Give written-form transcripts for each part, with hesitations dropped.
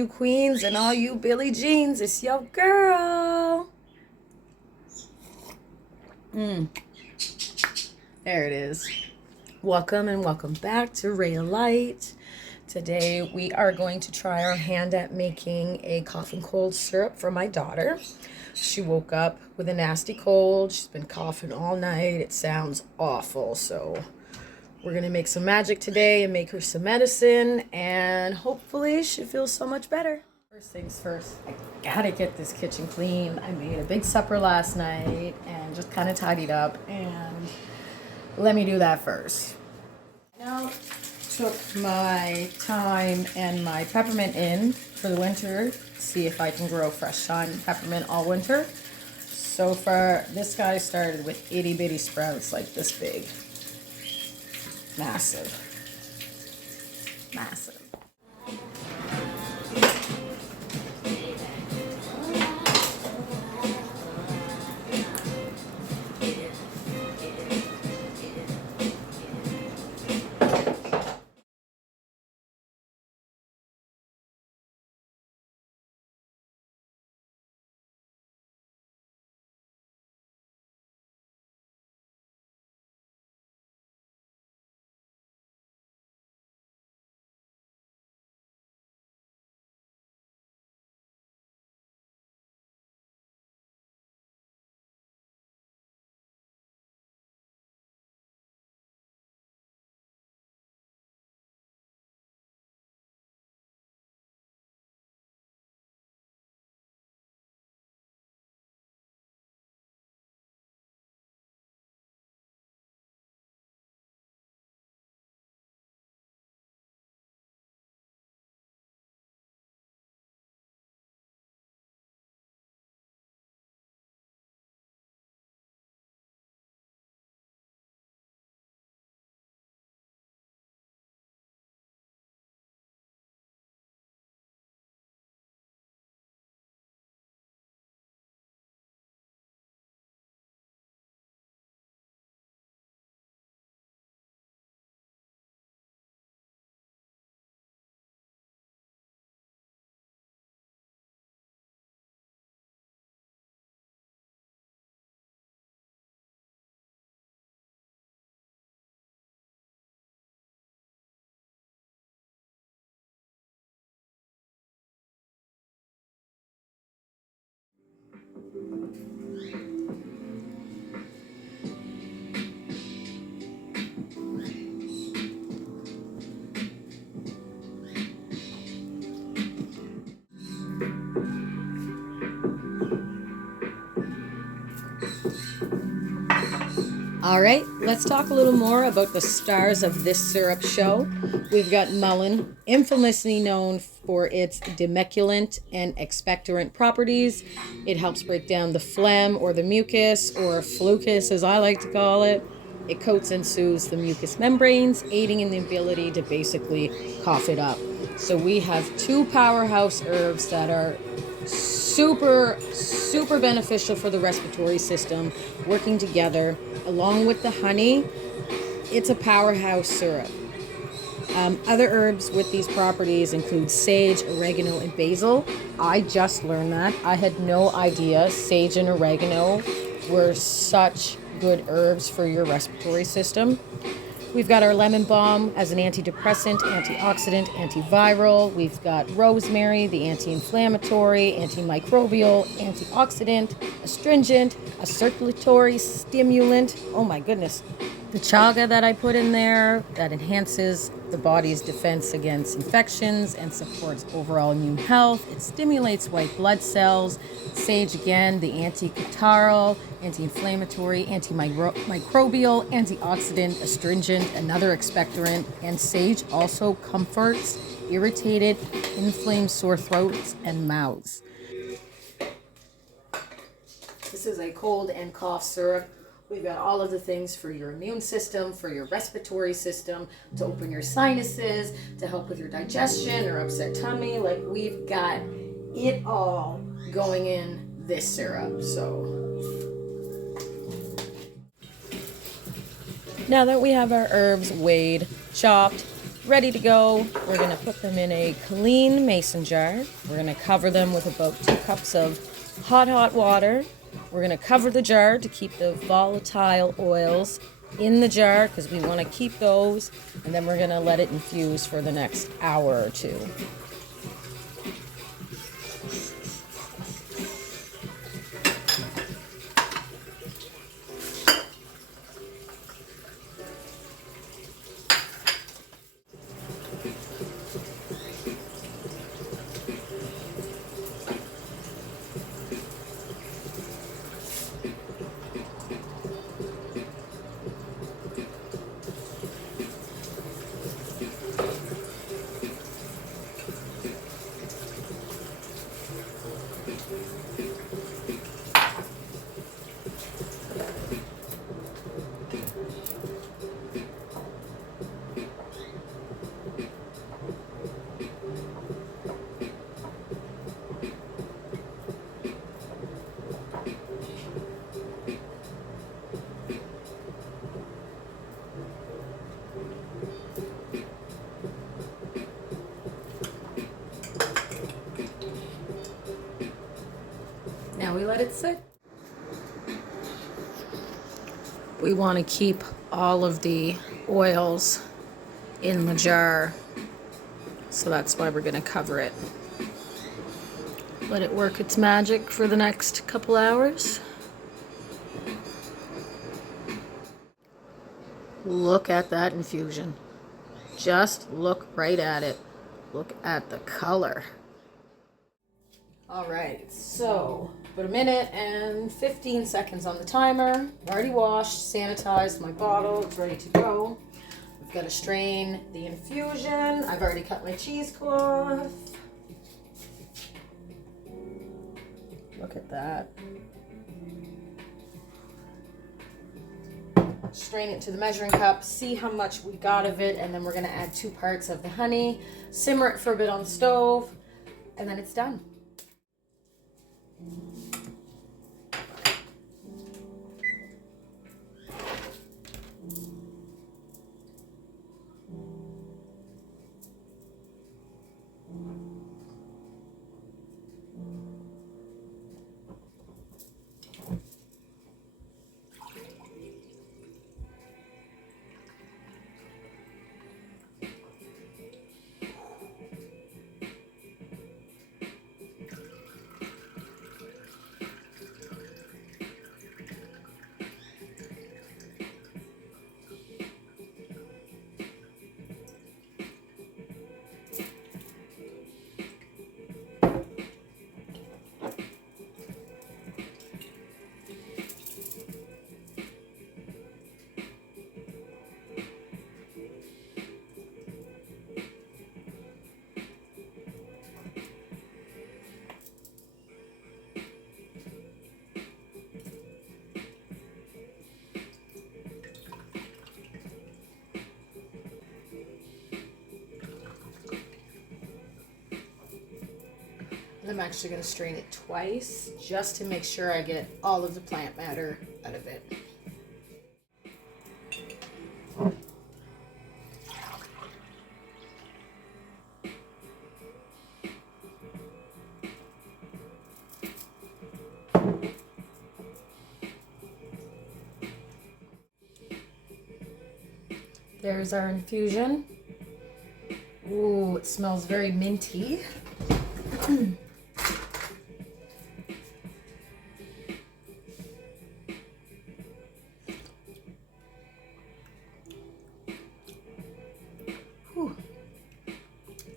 you queens and all you Billie Jeans, it's your girl. There it is. Welcome and welcome back to Ray of Light. Today we are going to try our hand at making a cough and cold syrup for my daughter. She woke up with a nasty cold. She's been coughing all night. It sounds awful. So we're going to make some magic today and make her some medicine, and hopefully she feels so much better. First things first, I gotta get this kitchen clean. I made a big supper last night and just kind of tidied up, and let me do that first. Now, took my thyme and my peppermint in for the winter, see if I can grow fresh thyme and peppermint all winter. So far, this guy started with itty bitty sprouts like this big. Massive. Massive. All right, let's talk a little more about the stars of this syrup show. We've got Mullein, infamously known for its demulcent and expectorant properties. It helps break down the phlegm or the mucus, or flucus as I like to call it. It coats and soothes the mucous membranes, aiding in the ability to basically cough it up. So we have two powerhouse herbs that are super beneficial for the respiratory system working together along with the honey. It's a powerhouse syrup. Other herbs with these properties include sage, oregano, and basil. I just learned that. I had no idea sage and oregano were such good herbs for your respiratory system. We've got our lemon balm as an antidepressant, antioxidant, antiviral. We've got rosemary, the anti-inflammatory, antimicrobial, antioxidant, astringent, a circulatory stimulant. Oh my goodness. The chaga that I put in there, that enhances the body's defense against infections and supports overall immune health. It stimulates white blood cells. Sage, again, the anti-catarrhal, anti-inflammatory, antimicrobial, antioxidant, astringent, another expectorant. And sage also comforts irritated, inflamed sore throats and mouths. This is a cold and cough syrup. We've got all of the things for your immune system, for your respiratory system, to open your sinuses, to help with your digestion or upset tummy. Like, we've got it all going in this syrup. So now that we have our herbs weighed, chopped, ready to go. We're going to put them in a clean mason jar. We're going to cover them with about 2 cups of hot water. We're going to cover the jar to keep the volatile oils in the jar because we want to keep those, and then we're going to let it infuse for the next hour or 2. Now we let it sit. We want to keep all of the oils in the jar, so that's why we're going to cover it. Let it work its magic for the next couple hours. Look at that infusion. Just look right at it. Look at the color. All right, so about 1 minute and 15 seconds on the timer. I've already washed, sanitized my bottle. It's ready to go. I've got to strain the infusion. I've already cut my cheesecloth. Look at that. Strain it to the measuring cup, see how much we got of it, and then we're going to add 2 parts of the honey, simmer it for a bit on the stove, and then it's done. I'm actually going to strain it twice just to make sure I get all of the plant matter out of it. There's our infusion. Ooh, it smells very minty.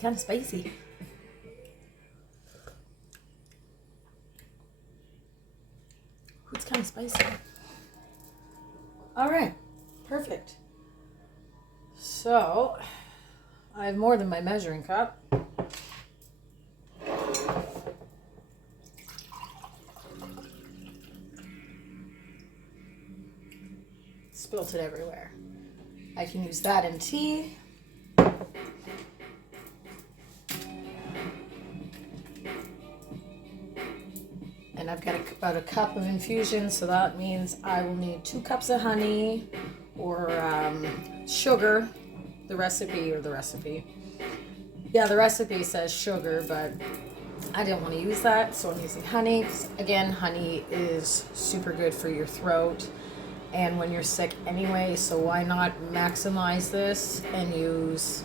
Kind of spicy. It's kind of spicy. All right, perfect. So I have more than my measuring cup. Spilt it everywhere. I can use that in tea. And I've got about a cup of infusion, so that means I will need 2 cups of honey or sugar the recipe. Yeah, the recipe says sugar, but I didn't want to use that, so I'm using honey. Again, honey is super good for your throat and when you're sick anyway, so why not maximize this and use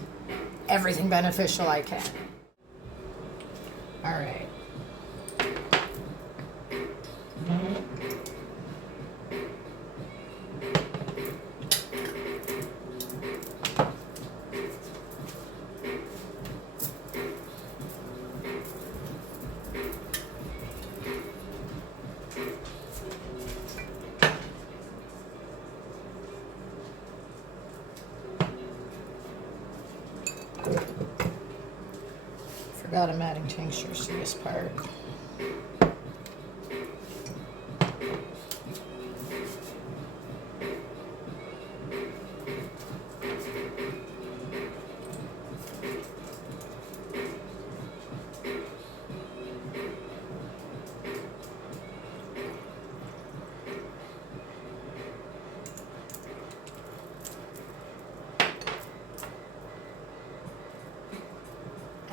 everything beneficial I can. All right. Forgot I'm adding tinctures to this part.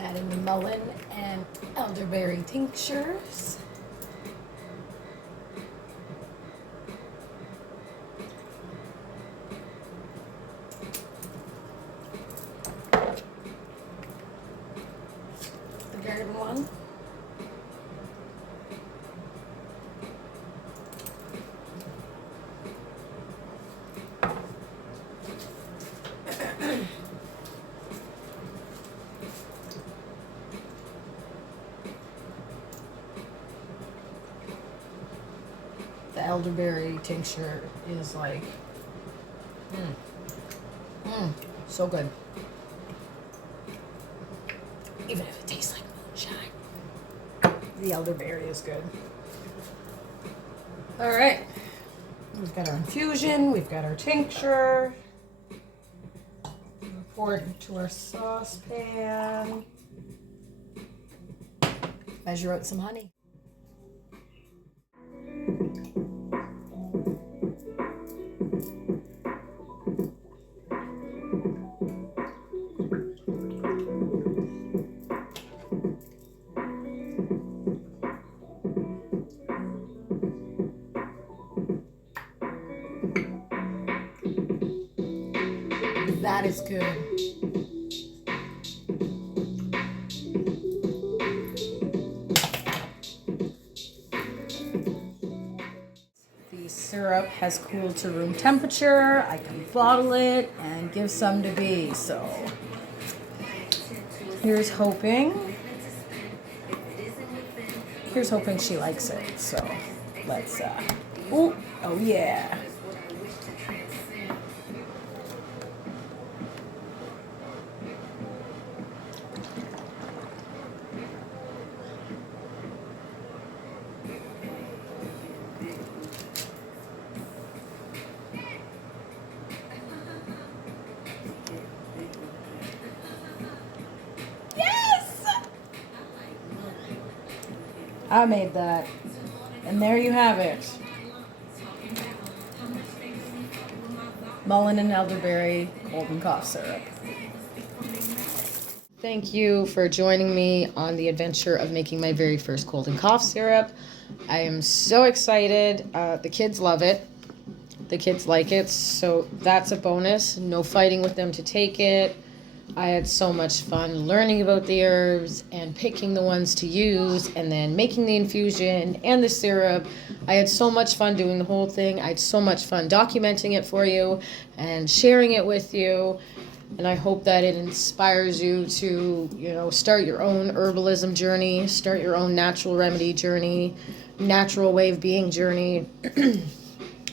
Adding the mullein and elderberry tinctures. The garden one. The elderberry tincture is like, so good. Even if it tastes like moonshine, the elderberry is good. All right, we've got our infusion, we've got our tincture. We'll pour it into our saucepan. Measure out some honey. That is good. The syrup has cooled to room temperature. I can bottle it and give some to Bee. So here's hoping she likes it. So let's oh yeah. I made that. And there you have it. Mullein and elderberry cold and cough syrup. Thank you for joining me on the adventure of making my very first cold and cough syrup. I am so excited. The kids love it. The kids like it, so that's a bonus. No fighting with them to take it. I had so much fun learning about the herbs and picking the ones to use and then making the infusion and the syrup. I had so much fun doing the whole thing. I had so much fun documenting it for you and sharing it with you. And I hope that it inspires you to, start your own herbalism journey, start your own natural remedy journey, natural way of being journey.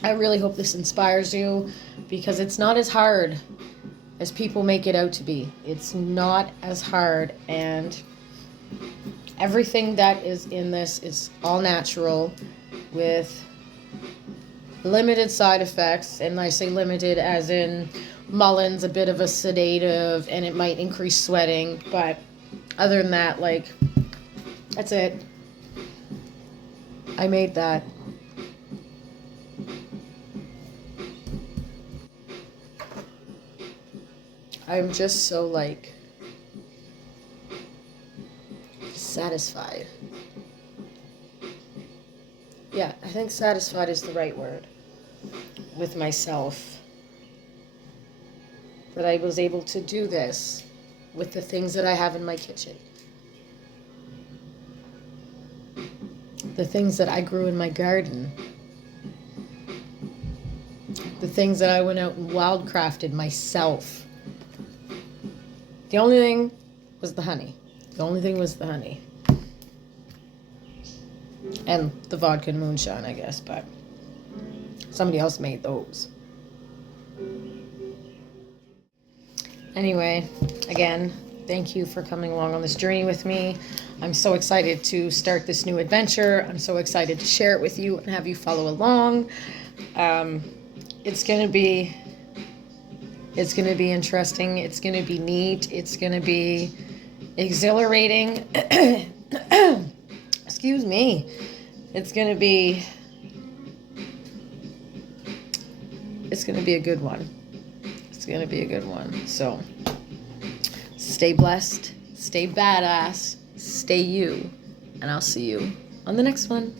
I really hope this inspires you because it's not as hard as people make it out to be. It's not as hard, and everything that is in this is all natural with limited side effects. And I say limited as in mullein's a bit of a sedative and it might increase sweating, but other than that, that's it. I made that. I'm just so like satisfied. Yeah, I think satisfied is the right word with myself. That I was able to do this with the things that I have in my kitchen. The things that I grew in my garden. The things that I went out and wildcrafted myself. The only thing was the honey. The only thing was the honey. And the vodka and moonshine, I guess, but somebody else made those. Anyway, again, thank you for coming along on this journey with me. I'm so excited to start this new adventure. I'm so excited to share it with you and have you follow along. It's gonna be interesting. It's gonna be neat. It's gonna be exhilarating. Excuse me. It's gonna be a good one. It's gonna be a good one. So stay blessed, stay badass, stay you, and I'll see you on the next one.